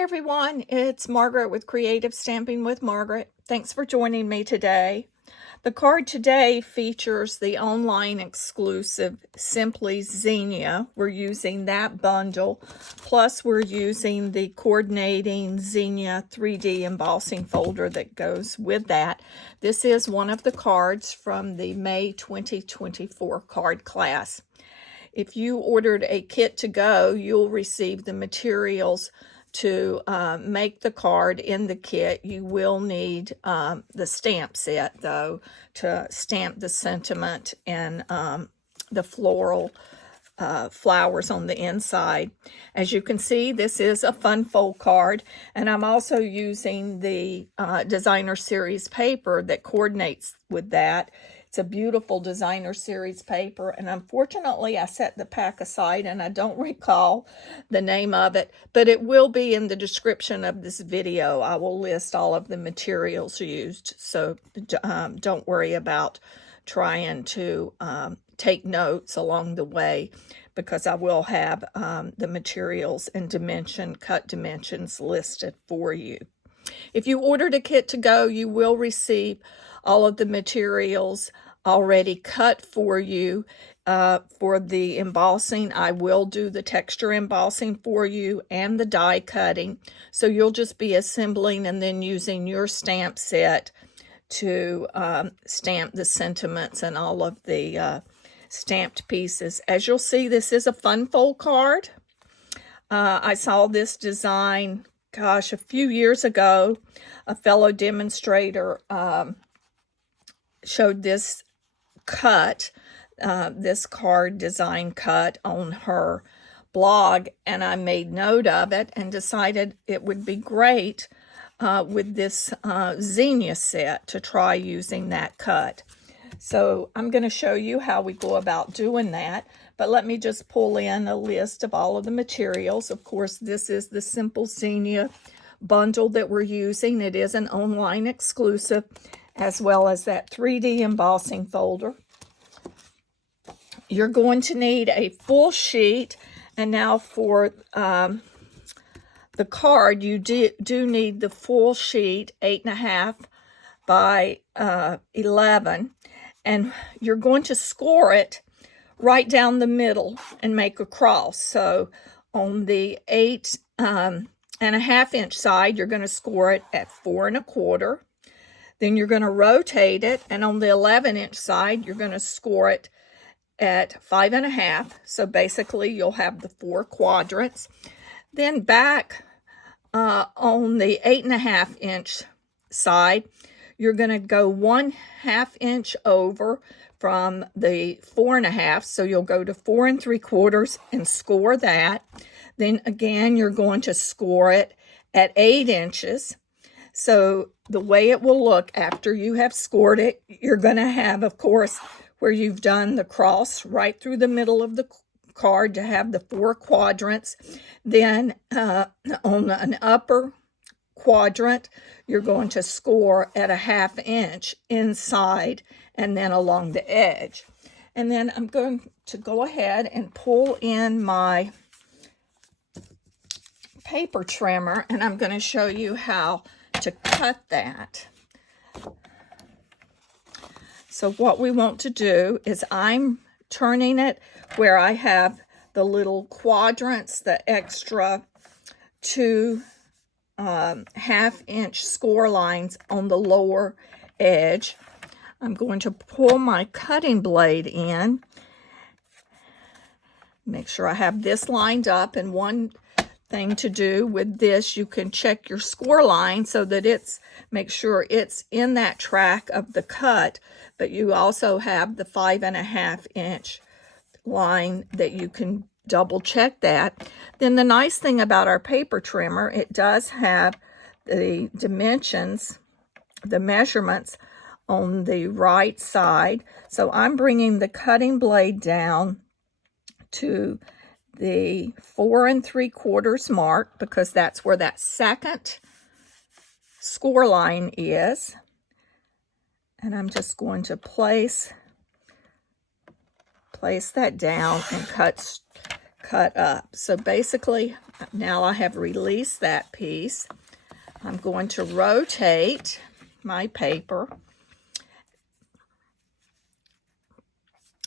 Hi everyone, it's Margaret with Creative Stamping with Margaret. Thanks for joining me today. The card today features the online exclusive Simply Zinnia. We're using that bundle, plus we're using the coordinating Zinnia 3D embossing folder that goes with that. This is one of the cards from the May 2024 card class. If you ordered a kit to go, you'll receive the materials to make the card in the kit. You will need the stamp set, though, to stamp the sentiment and the floral flowers on the inside. As you can see, this is a fun fold card, and I'm also using the Designer Series paper that coordinates with that. It's a beautiful Designer Series paper, and unfortunately I set the pack aside and I don't recall the name of it, but it will be in the description of this video. I will list all of the materials used, so don't worry about trying to take notes along the way, because I will have the materials and cut dimensions listed for you. If you ordered a kit to go, you will receive all of the materials already cut for you. For the embossing, I will do the texture embossing for you and the die cutting. So you'll just be assembling and then using your stamp set to stamp the sentiments and all of the stamped pieces. As you'll see, this is a fun fold card. I saw this design, gosh, a few years ago. A fellow demonstrator showed this cut, this card design cut on her blog, and I made note of it and decided it would be great with this Zinnia set to try using that cut. So I'm going to show you how we go about doing that, but let me just pull in a list of all of the materials. Of course, this is the Simply Zinnia bundle that we're using. It is an online exclusive, as well as that 3D embossing folder. You're going to need a full sheet, and now for the card, you do need the full sheet, 8.5 by 11, and you're going to score it right down the middle and make a cross. So on the 8.5 inch side, you're going to score it at 4 1/4. Then you're going to rotate it, and on the 11 inch side, you're going to score it at 5 1/2. So basically, you'll have the 4 quadrants. Then back on the 8.5 inch side, you're going to go 1/2 inch over from the 4 1/2. So you'll go to 4 3/4 and score that. Then again, you're going to score it at 8 inches. So the way it will look after you have scored it, you're going to have, of course, where you've done the cross right through the middle of the card to have the 4 quadrants. Then on an upper quadrant, you're going to score at 1/2 inch inside and then along the edge. And then I'm going to go ahead and pull in my paper trimmer, and I'm going to show you how to cut that. So what we want to do is I'm turning it where I have the little quadrants, the extra 2 1/2 inch score lines on the lower edge. I'm going to pull my cutting blade in, make sure I have this lined up. And one thing to do with this, you can check your score line so that make sure it's in that track of the cut, but you also have the 5 1/2 inch line that you can double check that. Then the nice thing about our paper trimmer, it does have the dimensions, the measurements on the right side. So I'm bringing the cutting blade down to the 4 3/4 mark, because that's where that second score line is. And I'm just going to place that down and cut cut up. So basically, now I have released that piece. I'm going to rotate my paper.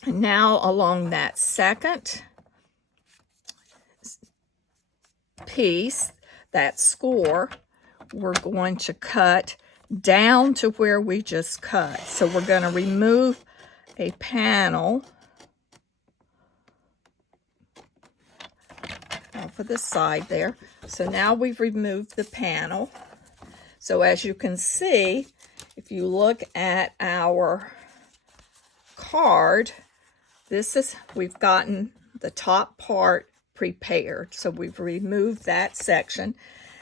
And now along that second piece, that score, we're going to cut down to where we just cut. So we're going to remove a panel off of the side there. So now we've removed the panel. So as you can see, if you look at our card, we've gotten the top part prepared. So we've removed that section.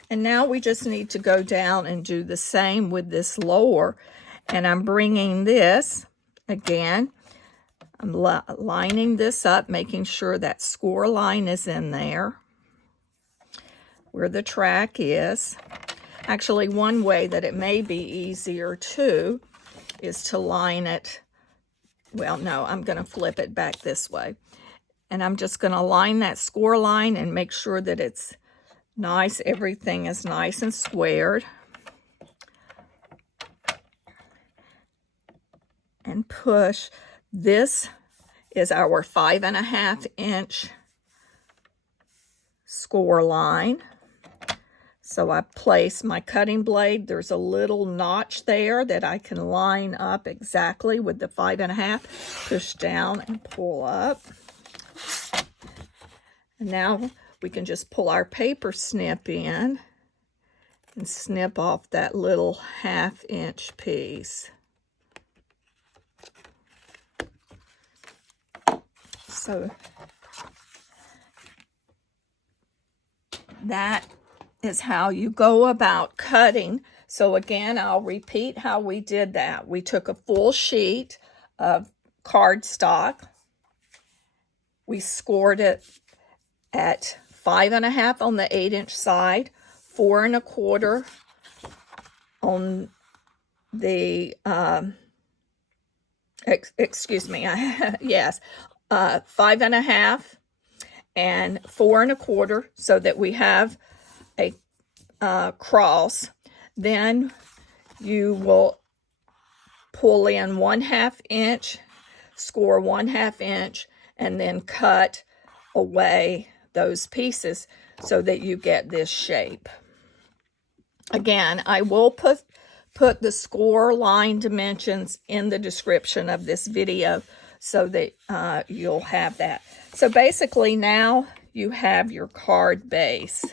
And now we just need to go down and do the same with this lower. And I'm bringing this, again, I'm lining this up, making sure that score line is in there where the track is. Actually, one way that it may be easier too is to line it. Well, no, I'm going to flip it back this way. And I'm just going to line that score line and make sure that it's nice. Everything is nice and squared. And push. This is our 5.5 inch score line. So I place my cutting blade. There's a little notch there that I can line up exactly with the 5.5. Push down and pull up. And now we can just pull our paper snip in and snip off that little 1/2 inch piece. So that is how you go about cutting. So again, I'll repeat how we did that. We took a full sheet of cardstock. We scored it at 5.5 on the 8-inch side, 4.25 on the, excuse me, yes, 5.5 and 4.25, so that we have a cross. Then you will pull in 1/2 inch, score 1/2 inch, and then cut away those pieces so that you get this shape. Again, I will put the score line dimensions in the description of this video so that you'll have that. So basically now you have your card base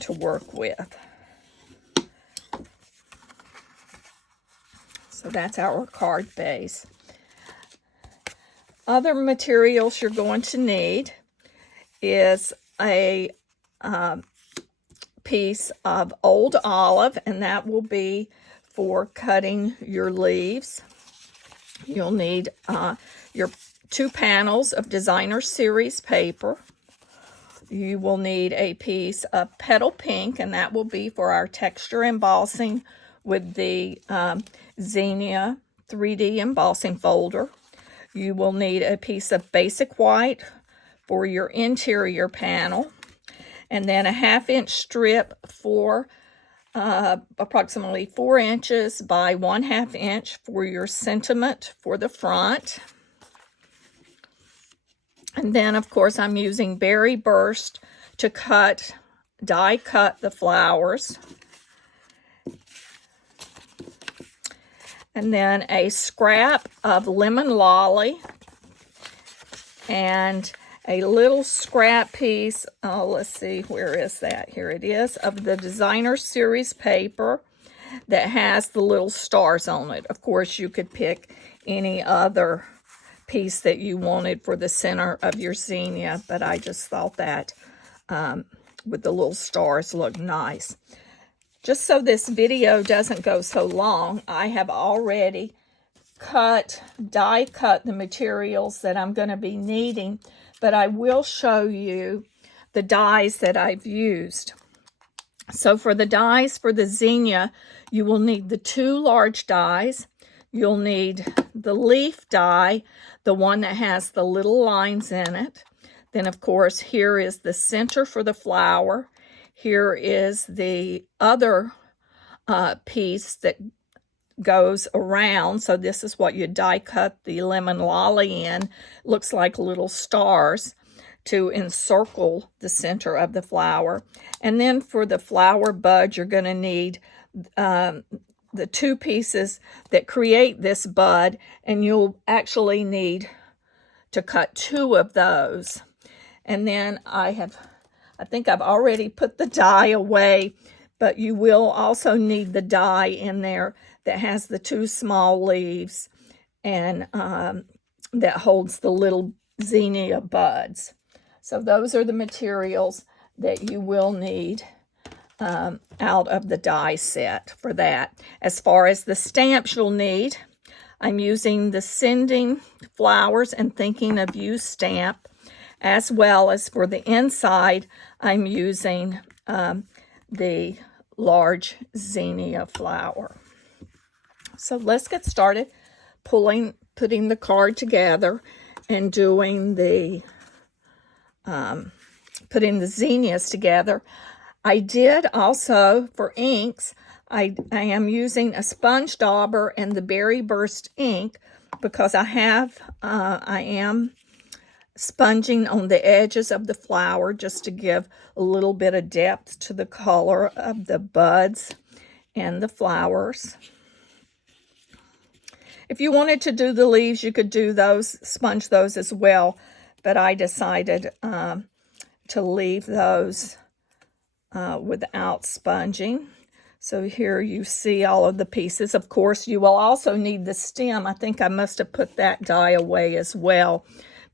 to work with. So that's our card base. Other materials you're going to need is a piece of old olive, and that will be for cutting your leaves. You'll need your 2 panels of Designer Series paper. You will need a piece of Petal pink, and that will be for our texture embossing with the Zinnia 3D embossing folder. You will need a piece of basic white for your interior panel, and then a 1/2 inch strip for approximately 4 inches by 1/2 inch for your sentiment for the front. And then, of course, I'm using Berry Burst to die cut the flowers. And then a scrap of lemon lolly and a little scrap piece, let's see, where is that? Here it is, of the Designer Series paper that has the little stars on it. Of course, you could pick any other piece that you wanted for the center of your zinnia, but I just thought that with the little stars looked nice. Just so this video doesn't go so long, I have already die cut the materials that I'm going to be needing, but I will show you the dies that I've used. So for the dies for the zinnia, you will need the 2 large dies. You'll need the leaf die, the one that has the little lines in it. Then, of course, here is the center for the flower. Here is the other piece that goes around. So this is what you die cut the lemon lolly in. Looks like little stars to encircle the center of the flower. And then for the flower bud, you're going to need the two pieces that create this bud, and you'll actually need to cut two of those. And then I think I've already put the die away, but you will also need the die in there that has the two small leaves and that holds the little zinnia buds. So those are the materials that you will need out of the die set for that. As far as the stamps you'll need, I'm using the Sending Flowers and Thinking of You stamp, as well as for the inside, I'm using the large zinnia flower. So let's get started putting the card together and doing the putting the zinnias together. I did also, for inks, I am using a sponge dauber and the Berry Burst ink because I am sponging on the edges of the flower just to give a little bit of depth to the color of the buds and the flowers. If you wanted to do the leaves, you could do those, sponge those as well, but I decided to leave those without sponging. So here you see all of the pieces. Of course, you will also need the stem. I think I must have put that die away as well,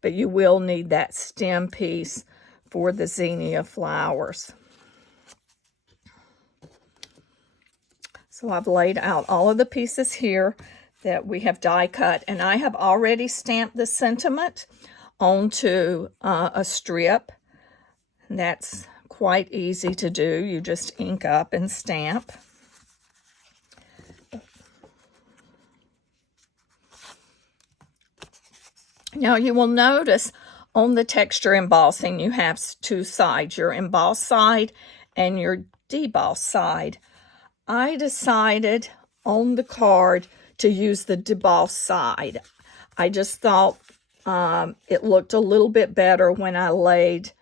but you will need that stem piece for the zinnia flowers. So I've laid out all of the pieces here that we have die cut, and I have already stamped the sentiment onto a strip. And that's quite easy to do. You just ink up and stamp. Now you will notice on the texture embossing you have two sides, your embossed side and your debossed side. I decided on the card to use the debossed side. I just thought it looked a little bit better when I laid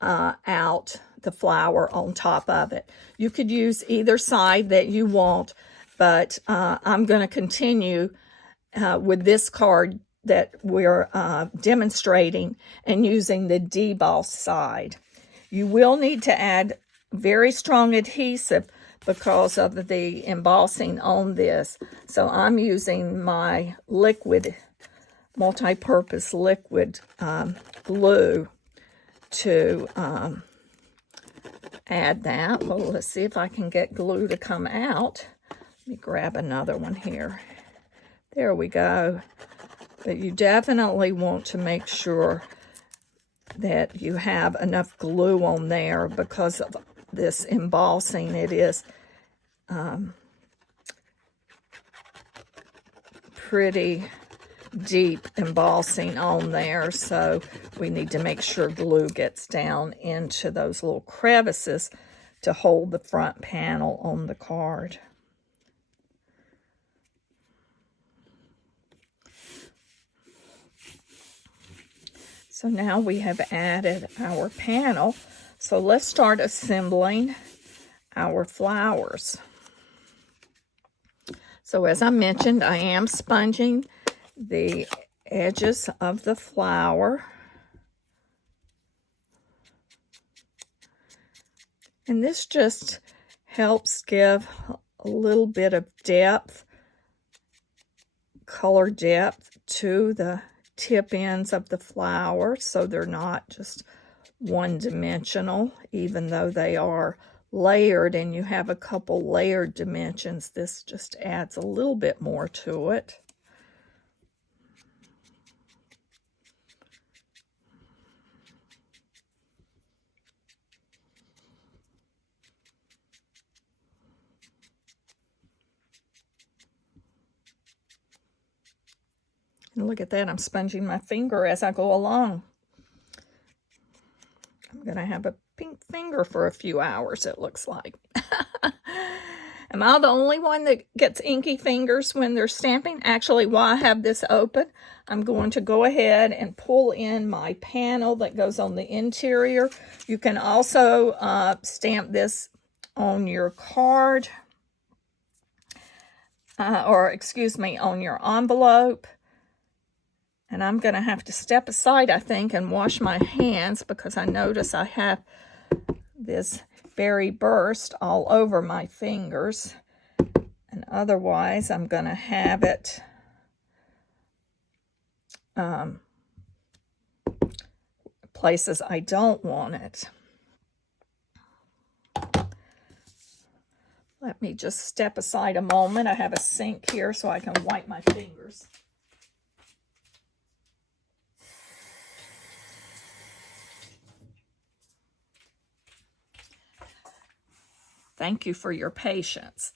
out the flower on top of it. You could use either side that you want, but I'm going to continue with this card that we're demonstrating and using the debossed side. You will need to add very strong adhesive because of the embossing on this. So I'm using my liquid, multi-purpose liquid glue to add that. Well, let's see if I can get glue to come out. Let me grab another one here. There we go. But you definitely want to make sure that you have enough glue on there because of this embossing. It is pretty deep embossing on there, so we need to make sure glue gets down into those little crevices to hold the front panel on the card. So now we have added our panel. So let's start assembling our flowers. So as I mentioned, I am sponging the edges of the flower. And this just helps give a little bit of depth, color depth to the tip ends of the flower, so they're not just one-dimensional, even though they are layered and you have a couple layered dimensions. This just adds a little bit more to it. And look at that, I'm sponging my finger as I go along. going to have a pink finger for a few hours, it looks like. Am I the only one that gets inky fingers when they're stamping? Actually, while I have this open, I'm going to go ahead and pull in my panel that goes on the interior. You can also stamp this on your card, on your envelope. And I'm going to have to step aside, I think, and wash my hands because I notice I have this berry burst all over my fingers. And otherwise, I'm going to have it places I don't want it. Let me just step aside a moment. I have a sink here so I can wipe my fingers. Thank you for your patience.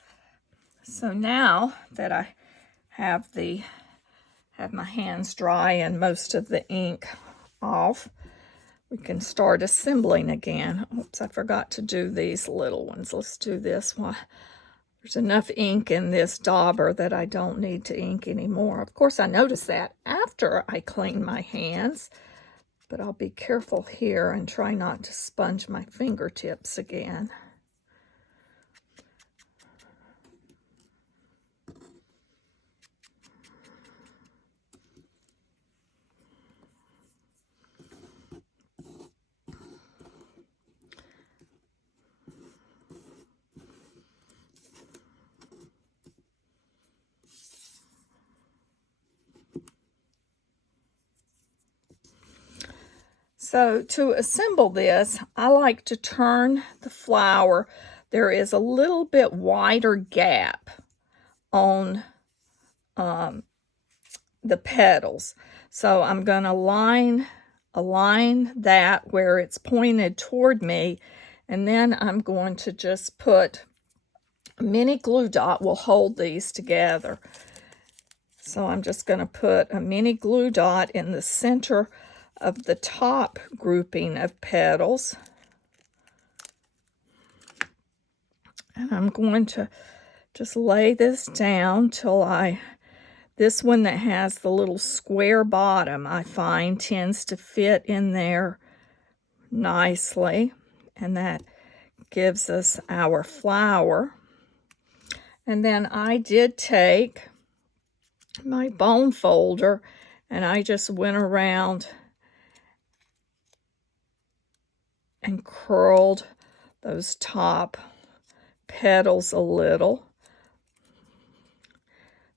So now that I have my hands dry and most of the ink off, we can start assembling again. Oops, I forgot to do these little ones. Let's do this one. There's enough ink in this dauber that I don't need to ink anymore. Of course, I noticed that after I clean my hands, but I'll be careful here and try not to sponge my fingertips again. So to assemble this, I like to turn the flower. There is a little bit wider gap on the petals. So I'm going to align that where it's pointed toward me, and then I'm going to just put a mini glue dot will hold these together. So I'm just going to put a mini glue dot in the center of the top grouping of petals. And I'm going to just lay this down till this one that has the little square bottom, I find tends to fit in there nicely. And that gives us our flower. And then I did take my bone folder and I just went around and curled those top petals a little.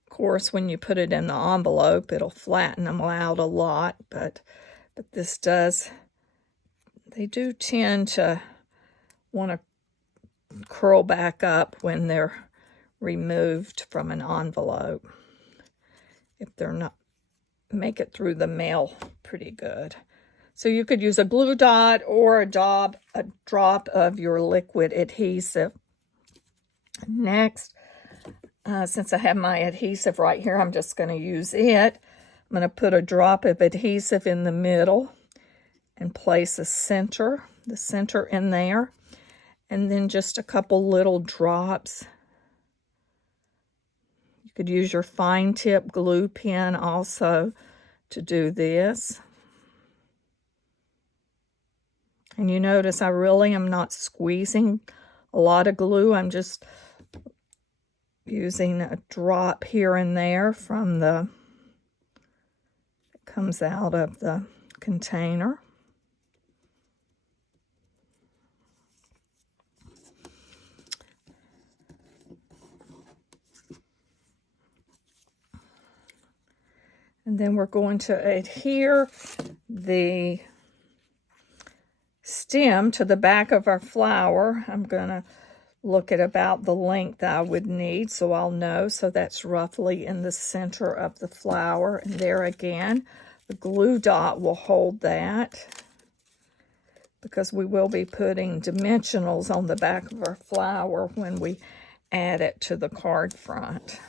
Of course, when you put it in the envelope, it'll flatten them out a lot, but this does, they do tend to want to curl back up when they're removed from an envelope. If they're not, make it through the mail pretty good. So you could use a glue dot or a drop of your liquid adhesive. Next, since I have my adhesive right here, I'm just going to use it. I'm going to put a drop of adhesive in the middle and place the center in there. And then just a couple little drops. You could use your fine tip glue pen also to do this. And you notice I really am not squeezing a lot of glue. I'm just using a drop here and there from it comes out of the container. And then we're going to adhere the stem to the back of our flower. I'm going to look at about the length I would need so I'll know. So that's roughly in the center of the flower. And there again, the glue dot will hold that because we will be putting dimensionals on the back of our flower when we add it to the card front.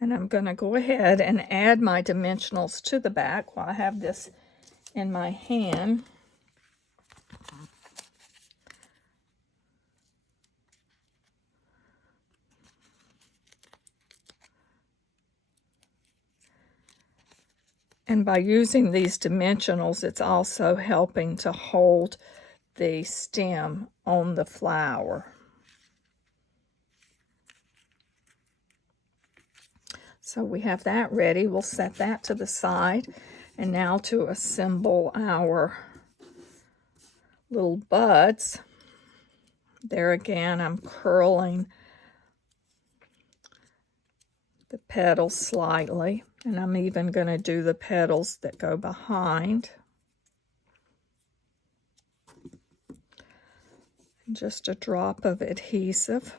And I'm going to go ahead and add my dimensionals to the back while I have this in my hand. And by using these dimensionals, it's also helping to hold the stem on the flower. So we have that ready. We'll set that to the side. And now to assemble our little buds. There again, I'm curling the petals slightly. And I'm even going to do the petals that go behind. Just a drop of adhesive.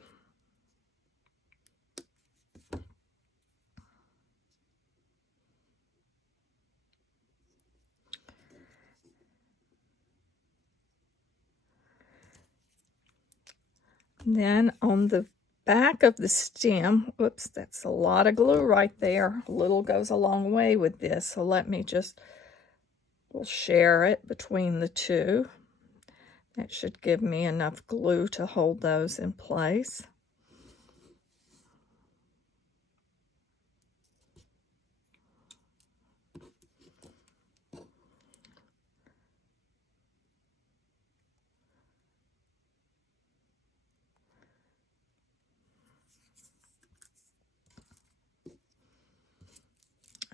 Then on the back of the stem, whoops, that's a lot of glue right there. A little goes a long way with this, so let me just, we'll share it between the two. That should give me enough glue to hold those in place.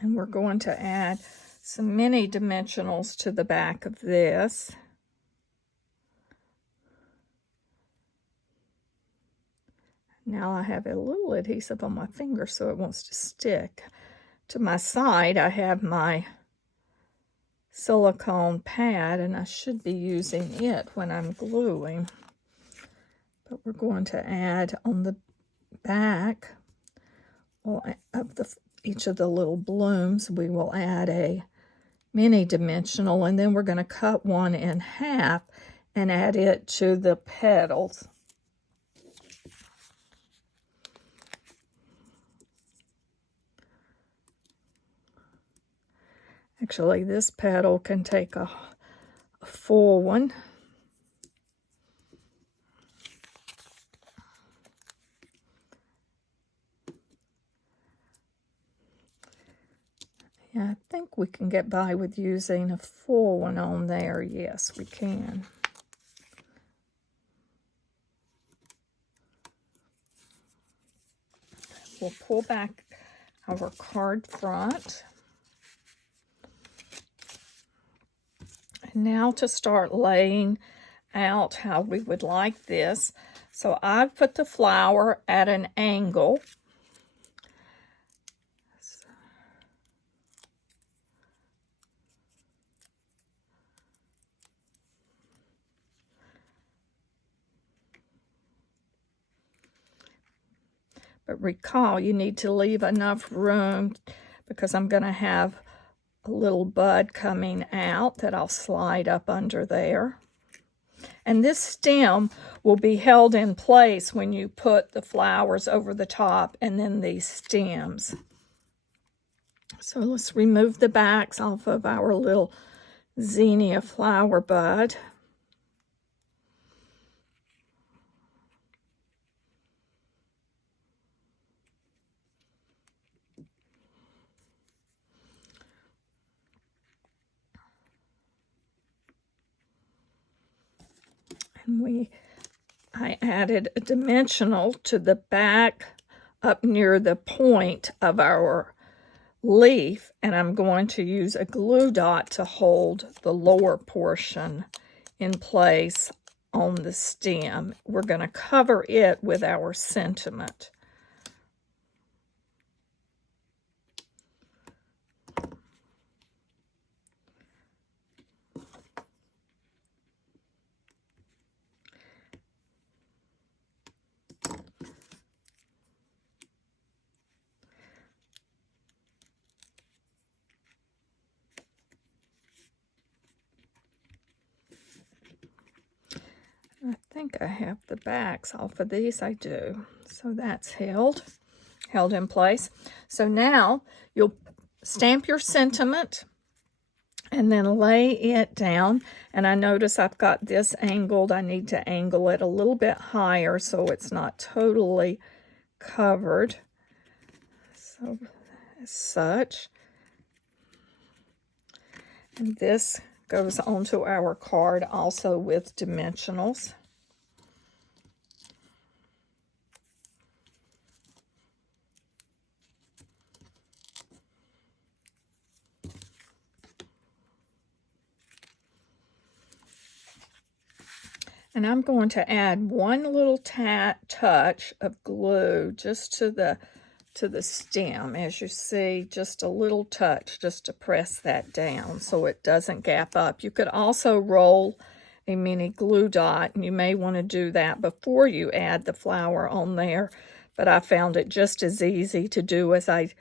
And we're going to add some mini dimensionals to the back of this. Now I have a little adhesive on my finger so it wants to stick. To my side, I have my silicone pad, and I should be using it when I'm gluing. But we're going to add on the back of each of the little blooms, we will add a mini dimensional, and then we're going to cut one in half and add it to the petals. Actually, this petal can take a full one. Yeah, I think we can get by with using a full one on there. Yes, we can. We'll pull back our card front. And now to start laying out how we would like this. So I've put the flower at an angle. But recall, you need to leave enough room because I'm going to have a little bud coming out that I'll slide up under there. And this stem will be held in place when you put the flowers over the top and then these stems. So let's remove the backs off of our little zinnia flower bud. And I added a dimensional to the back up near the point of our leaf, and I'm going to use a glue dot to hold the lower portion in place on the stem. We're going to cover it with our sentiment. I think I have the backs off of these. I do. So that's held. held in place. So now you'll stamp your sentiment and then lay it down. And I notice I've got this angled. I need to angle it a little bit higher so it's not totally covered. So as such. And this goes onto our card also with dimensionals. And I'm going to add one little touch of glue just to the stem. As you see, just a little touch just to press that down so it doesn't gap up. You could also roll a mini glue dot, and you may want to do that before you add the flower on there, but I found it just as easy to do as I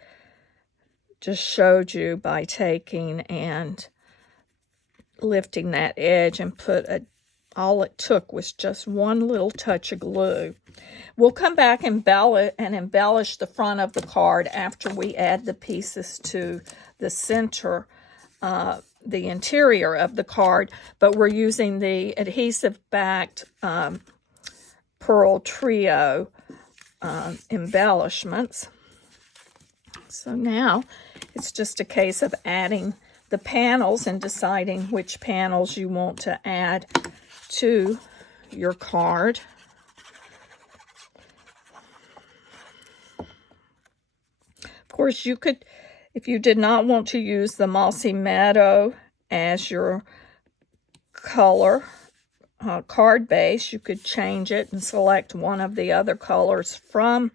just showed you by taking and lifting that edge and all it took was just one little touch of glue. We'll come back and embellish the front of the card after we add the pieces to the center, the interior of the card, but we're using the adhesive-backed Pearl Trio embellishments. So now it's just a case of adding the panels and deciding which panels you want to add to your card. Of course, you could, if you did not want to use the Mossy Meadow as your color card base, you could change it and select one of the other colors from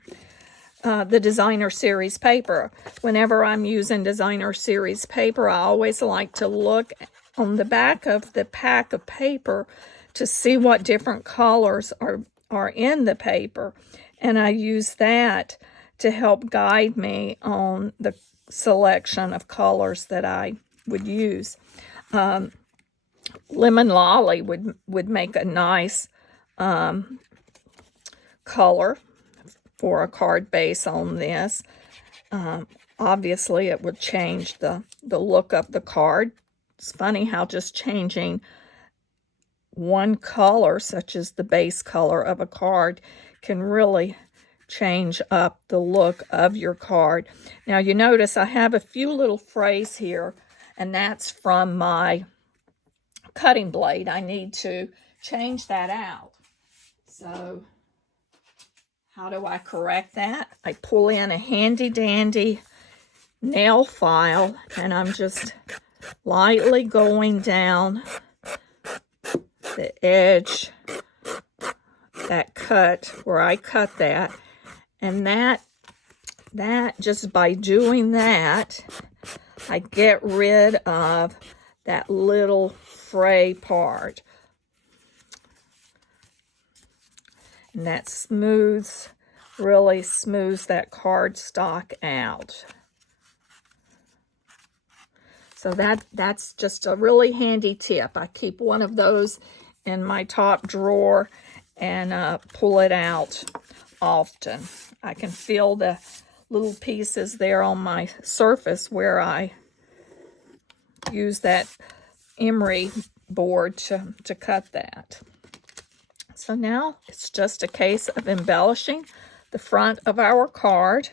the Designer Series paper. Whenever I'm using Designer Series paper, I always like to look on the back of the pack of paper to see what different colors are in the paper, and I use that to help guide me on the selection of colors that I would use. Lemon Lolly would make a nice color for a card base on this. Obviously, it would change the look of the card. It's funny how just changing one color, such as the base color of a card, can really change up the look of your card. Now you notice I have a few little frays here, and that's from my cutting blade. I need to change that out. So how do I correct that? I pull in a handy dandy nail file, and I'm just lightly going down the edge, that cut where I cut that, and that just by doing that, I get rid of that little fray part, and that really smooths that cardstock out. So that's just a really handy tip. I keep one of those in my top drawer and pull it out often. I can feel the little pieces there on my surface where I use that emery board to cut that. So now it's just a case of embellishing the front of our card.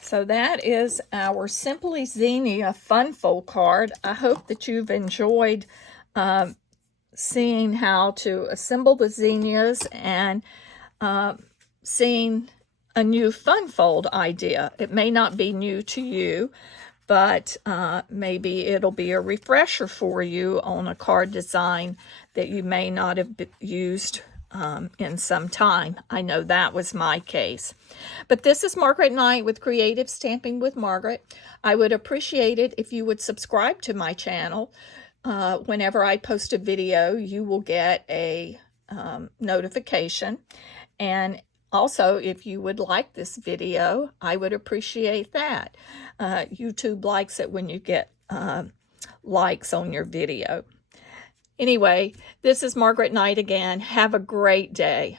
So that is our Simply Zinnia Fun Fold card. I hope that you've enjoyed seeing how to assemble the zinnias and seeing a new fun fold idea. It may not be new to you, but maybe it'll be a refresher for you on a card design that you may not have used in some time. I know that was my case. But this is Margaret Knight with Creative Stamping with Margaret. I would appreciate it if you would subscribe to my channel. whenever I post a video, you will get a notification. And also, if you would like this video, I would appreciate that. YouTube likes it when you get likes on your video. Anyway, this is Margaret Knight again. Have a great day.